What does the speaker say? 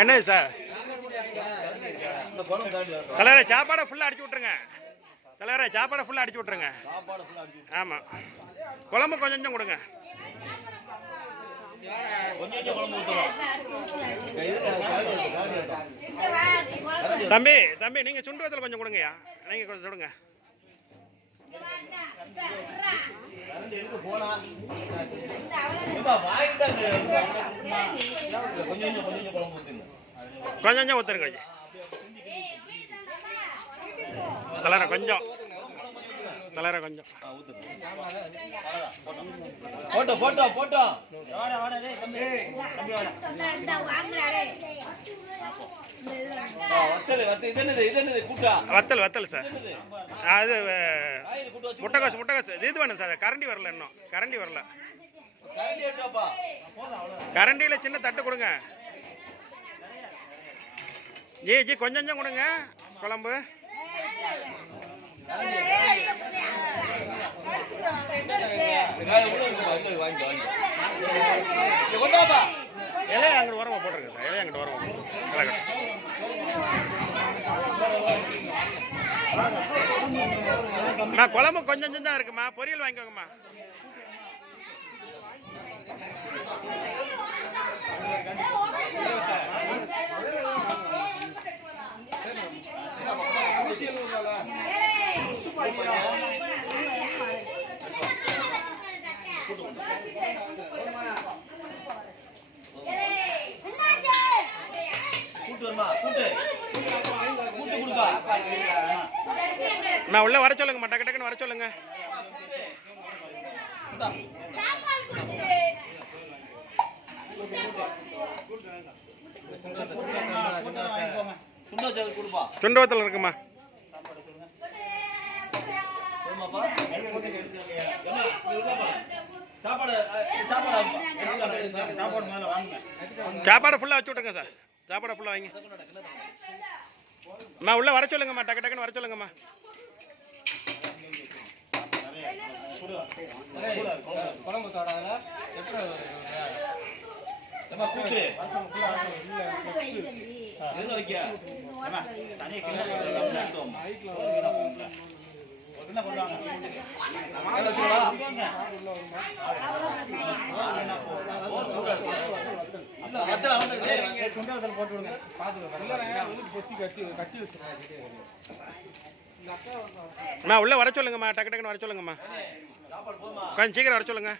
என்னது சார்? தலைவரே சாப்பாடை ஃபுல்லாக அடிச்சு விட்ருங்க தலைவரே சாப்பாடை ஃபுல்லாக அடிச்சு விட்ருங்க ஆமாம் குழம்பு கொஞ்சம் கொஞ்சம் கொடுங்க. தம்பி தம்பி நீங்கள் சுண்டு வத்தல் கொஞ்சம் கொடுங்கய்யா. நீங்கள் கொஞ்சம் கொடுங்க கொஞ்சம் கொஞ்சம் ஊற்றுருங்க கொஞ்சம் தலைவரை கொஞ்சம். தலைவரை கொஞ்சம். Photo photo photo. வத்தல் வத்தல் சார். அது முட்டைக்கோசு முட்டைக்கோசு இது வேணும் சார் கரண்டி வரல இன்னும். கரண்டி வரல. கரண்டியில் சின்ன தட்டு கொடுங்க. ஜி ஜி கொஞ்சம் கொஞ்சம் கொடுங்க. குழம்பு. வெங்காயம் கூட அங்கிட்டு உரமா போட்டுருங்க சார். இலையை அங்கிட்டு உரமா கலக்கட்டும் அம்மா குழம்பு கொஞ்சம் கொஞ்சம் தான் இருக்குமா? பொரியல் வாங்கிக்கோங்கம்மா. நான் அம்மா உள்ள வர சொல்லுங்கம்மா டக்கு டக்குன்னு வர சொல்லுங்க. சுண்டா இருக்குமா? சாப்பாடு சாப்பாடு ஃபுல்லாக வச்சு விட்டுருங்க சார். சாப்பாடு ஃபுல்லாக வாங்கி. அம்மா உள்ள வர சொல்லுங்கம்மா டக்கு டக்குன்னு வர சொல்லுங்கம்மா ஏம்மா, அம்மா உள்ள வர சொல்லுங்கம்மா. டக்கு டக்குன்னு வர சொல்லுங்கம்மா. கொஞ்சம் சீக்கிரம் வர சொல்லுங்க.